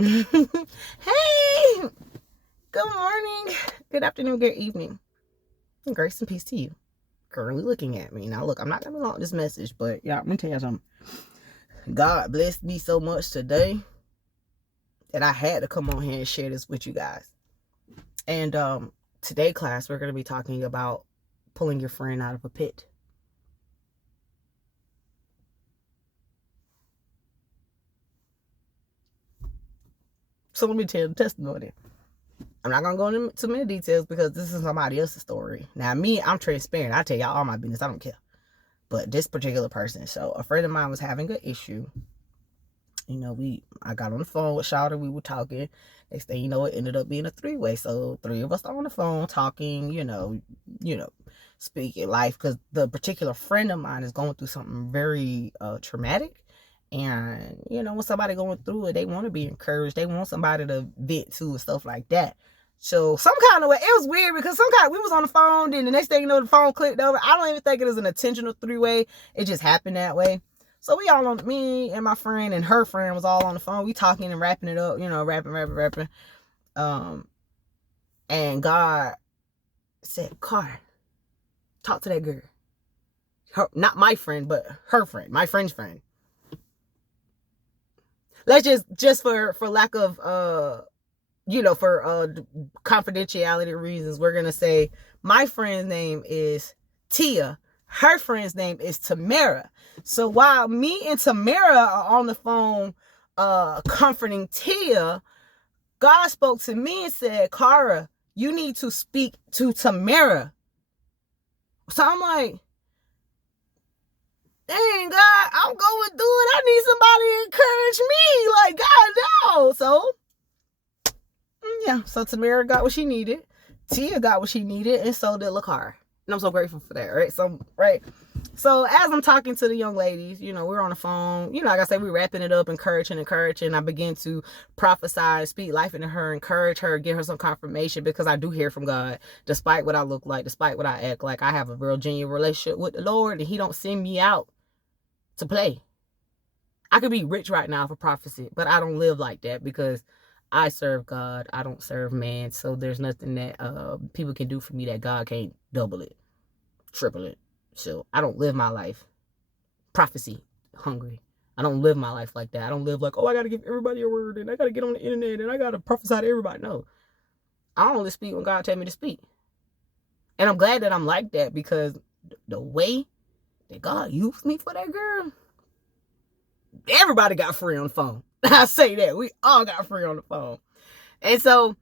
Hey, good morning, good afternoon, good evening, and grace and peace to you. Currently looking at me. Now, look, I'm not gonna be long with this message, but yeah, I'm gonna tell you something. God blessed me so much today that I had to come on here and share this with you guys. And today, class, we're gonna be talking about pulling your friend out of a pit. So let me tell you the testimony. I'm not gonna go into too many details because this is somebody else's story. Now, me, I'm transparent. I tell y'all all my business. I don't care. But this particular person, so a friend of mine was having an issue. I got on the phone with Shawty. We were talking. Next thing you know, it ended up being a three-way. So 3 of us on the phone talking, speaking life. Because the particular friend of mine is going through something very traumatic. And, when somebody going through it, they want to be encouraged. They want somebody to vent to and stuff like that. So some kind of way, it was weird because we was on the phone, then the next thing you know, the phone clicked over. I don't even think it was an intentional three-way. It just happened that way. So we all on, me and my friend and her friend was all on the phone. We talking and wrapping it up, rapping. And God said, Carter, talk to that girl. Not my friend, but her friend, my friend's friend. Let's just for lack of for confidentiality reasons, we're gonna say my friend's name is Tia. Her friend's name is Tamara. So while me and Tamara are on the phone comforting Tia, God spoke to me and said, Cara, you need to speak to Tamara. So I'm like, dang, God, I'm going through it. I need somebody to encourage me. Like, God, no. So yeah, so Tamara got what she needed. Tia got what she needed, and so did Lakar. And I'm so grateful for that, right? So as I'm talking to the young ladies, we're on the phone. Like I said, we're wrapping it up, encouraging. I begin to prophesy, speak life into her, encourage her, give her some confirmation, because I do hear from God. Despite what I look like, despite what I act like, I have a real genuine relationship with the Lord, and He don't send me out to play. I could be rich right now for prophecy, but I don't live like that because I serve God. I don't serve man. So there's nothing that people can do for me that God can't double it, triple it. So I don't live my life prophecy hungry. I don't live my life like that. I don't live like, oh, I got to give everybody a word and I got to get on the internet and I got to prophesy to everybody. No, I only speak when God tells me to speak. And I'm glad that I'm like that, because the way that God used me for that girl, everybody got free on the phone. I say that. We all got free on the phone. And so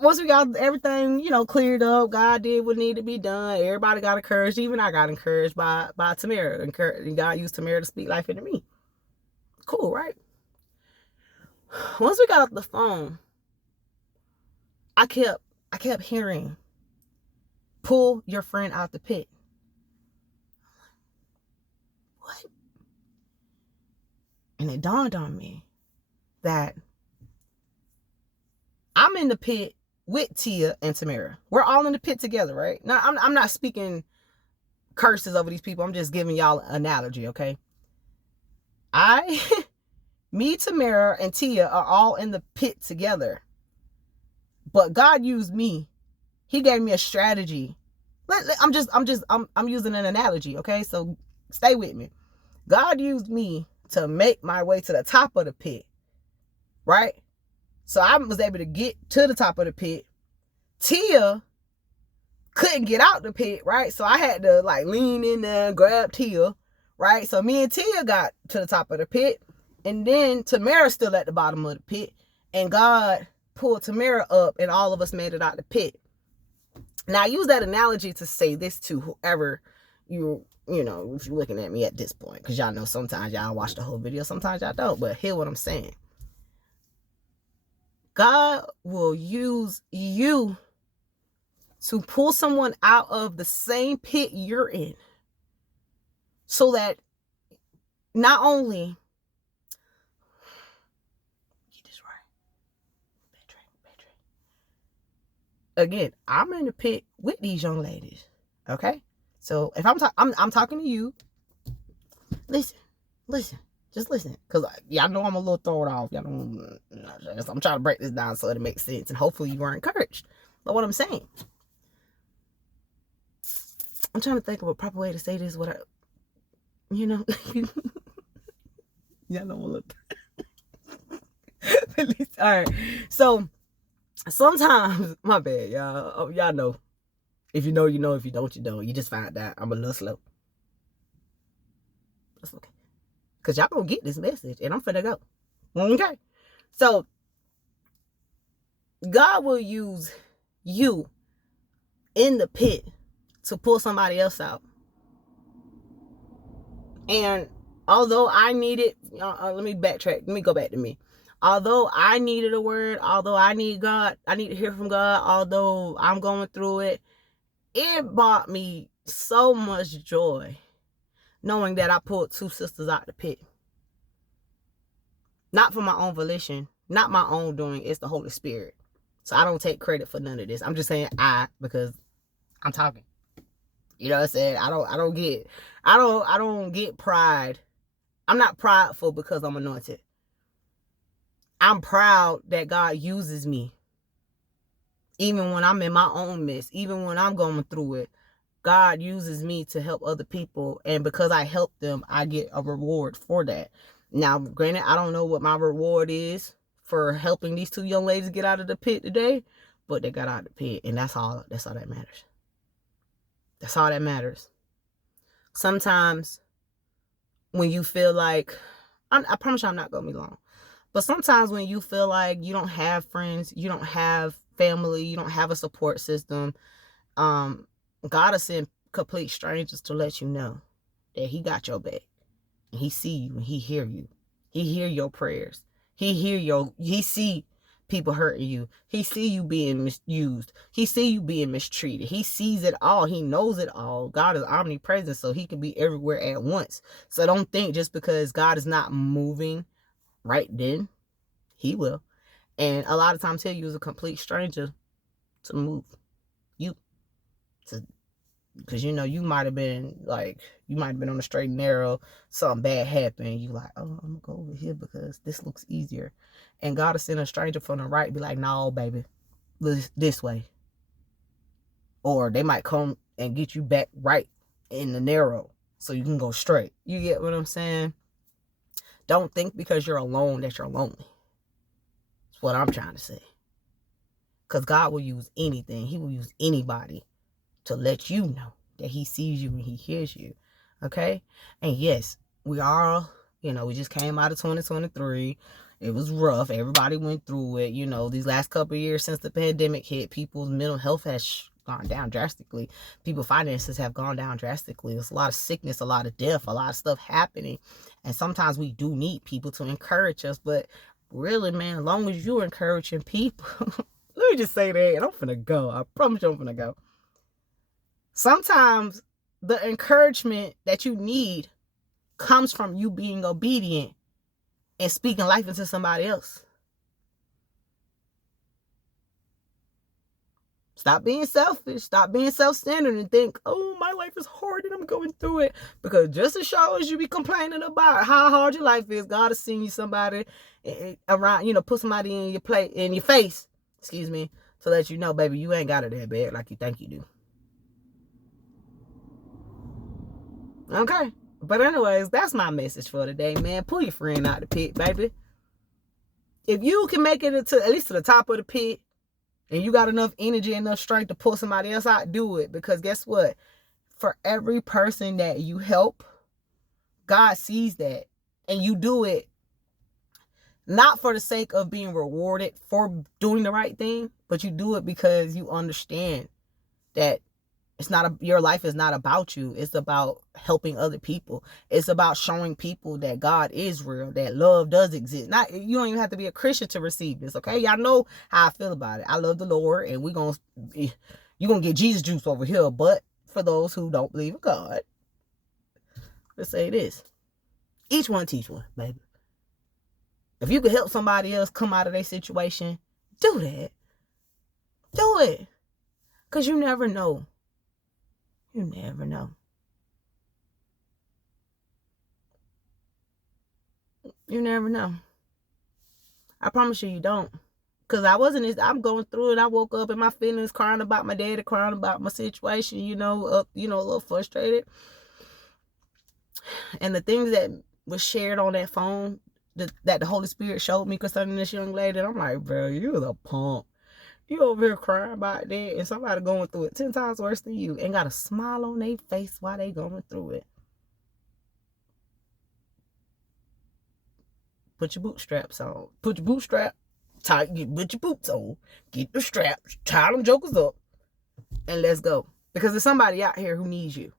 once we got everything, cleared up, God did what needed to be done. Everybody got encouraged. Even I got encouraged by Tamara. And God used Tamara to speak life into me. Cool, right? Once we got off the phone, I kept hearing, pull your friend out the pit. What? And it dawned on me that I'm in the pit with Tia and Tamara. We're all in the pit together, right? Now, I'm not speaking curses over these people. I'm just giving y'all an analogy, okay? Me, Tamara, and Tia are all in the pit together. But God used me. He gave me a strategy. I'm using an analogy, okay? So stay with me. God used me to make my way to the top of the pit, right? So I was able to get to the top of the pit. Tia couldn't get out the pit, right? So I had to lean in there and grab Tia, right? So me and Tia got to the top of the pit, and then Tamara's still at the bottom of the pit, and God pulled Tamara up, and all of us made it out the pit. Now I use that analogy to say this to whoever if you're looking at me at this point, because y'all know sometimes y'all watch the whole video, sometimes y'all don't, but hear what I'm saying. God will use you to pull someone out of the same pit you're in, so that not only, get this right, again, I'm in the pit with these young ladies, okay? So if I'm talking to you, listen, Just listen. Because y'all know I'm a little thrown off. Y'all don't, I'm trying to break this down so it makes sense. And hopefully you are encouraged by what I'm saying. I'm trying to think of a proper way to say this without, y'all know I'm a little. All right. So sometimes, my bad, y'all. Y'all know. If you know, you know. If you don't, you don't. You just find out I'm a little slow. That's okay. Because y'all gonna get this message and I'm finna go. Okay. So, God will use you in the pit to pull somebody else out. And although I needed, let me backtrack. Let me go back to me. Although I needed a word, although I need God, I need to hear from God, although I'm going through it, it brought me so much joy knowing that I pulled two sisters out the pit. Not for my own volition, not my own doing, it's the Holy Spirit. So I don't take credit for none of this. I'm just saying because I'm talking. You know what I'm saying? I don't get pride. I'm not prideful because I'm anointed. I'm proud that God uses me. Even when I'm in my own mess, even when I'm going through it, God uses me to help other people. And because I help them, I get a reward for that. Now, granted, I don't know what my reward is for helping these two young ladies get out of the pit today, but they got out of the pit, and that's all that matters. That's all that matters. Sometimes when you feel like, I promise you I'm not going to be long, but sometimes when you feel like you don't have friends, you don't have family, you don't have a support system, God will send complete strangers to let you know that he got your back. And he see you and he hear you. He hear your prayers. He see people hurting you. He see you being misused. He see you being mistreated. He sees it all. He knows it all. God is omnipresent, so he can be everywhere at once. So don't think just because God is not moving right then, he will. And a lot of times he'll use a complete stranger to move you. Because you might have been on the straight and narrow, something bad happened, you like, oh, I'm gonna go over here because this looks easier. And God will send a stranger from the right, be like, no, baby, this way. Or they might come and get you back right in the narrow so you can go straight. You get what I'm saying? Don't think because you're alone that you're lonely. That's what I'm trying to say. Because God will use anything. He will use anybody to let you know that he sees you and he hears you. Okay? And yes, we are, we just came out of 2023. It was rough. Everybody went through it. These last couple of years since the pandemic hit, people's mental health has gone down drastically. People's finances have gone down drastically. There's a lot of sickness, a lot of death, a lot of stuff happening. And sometimes we do need people to encourage us. But really, man, as long as you're encouraging people, let me just say that, and I'm finna go. I promise you I'm finna go. Sometimes the encouragement that you need comes from you being obedient and speaking life into somebody else. Stop being selfish. Stop being self-centered and think, oh, my life is hard and I'm going through it. Because just as sure as you be complaining about how hard your life is, God is sending you somebody around, put somebody in your face, to let you know, baby, you ain't got it that bad like you think you do. Okay. But anyways, that's my message for today, man. Pull your friend out the pit, baby. If you can make it at least to the top of the pit, and you got enough energy, enough strength to pull somebody else out, do it. Because guess what? For every person that you help, God sees that. And you do it not for the sake of being rewarded for doing the right thing, but you do it because you understand that your life is not about you. It's about helping other people. It's about showing people that God is real, that love does exist. You don't even have to be a Christian to receive this, okay? Y'all know how I feel about it. I love the Lord, and you're going to get Jesus juice over here. But for those who don't believe in God, let's say this. Each one teach one, baby. If you could help somebody else come out of their situation, do that. Do it. Because you never know. You never know. You never know. I promise you, you don't. Because I'm going through it. I woke up in my feelings, crying about my daddy, crying about my situation, a little frustrated. And the things that was shared on that phone that the Holy Spirit showed me concerning this young lady, I'm like, bro, you the punk. You over here crying about that, and somebody going through it 10 times worse than you and got a smile on their face while they going through it. Put your bootstraps on. Put your bootstrap. Put your boots on. Get the straps. Tie them jokers up. And let's go. Because there's somebody out here who needs you.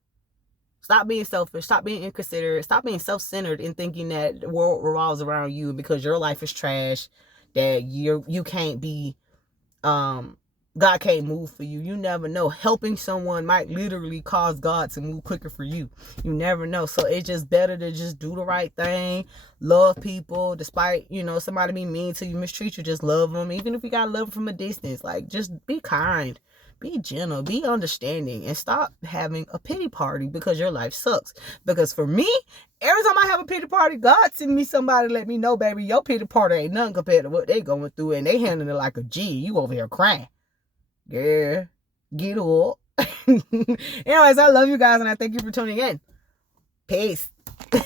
Stop being selfish. Stop being inconsiderate. Stop being self-centered and thinking that the world revolves around you because your life is trash, that you can't be, God can't move for you. You never know. Helping someone might literally cause God to move quicker for you. You never know. So it's just better to just do the right thing. Love people. Despite, somebody be mean to you, mistreat you, just love them. Even if you got to love them from a distance. Like, just be kind. Be gentle. Be understanding. And stop having a pity party because your life sucks. Because for me, every time I have a pity party, God send me somebody to let me know, baby, your pity party ain't nothing compared to what they going through. And they handling it like a G. You over here crying. Yeah, get up. Anyways, I love you guys and I thank you for tuning in. Peace.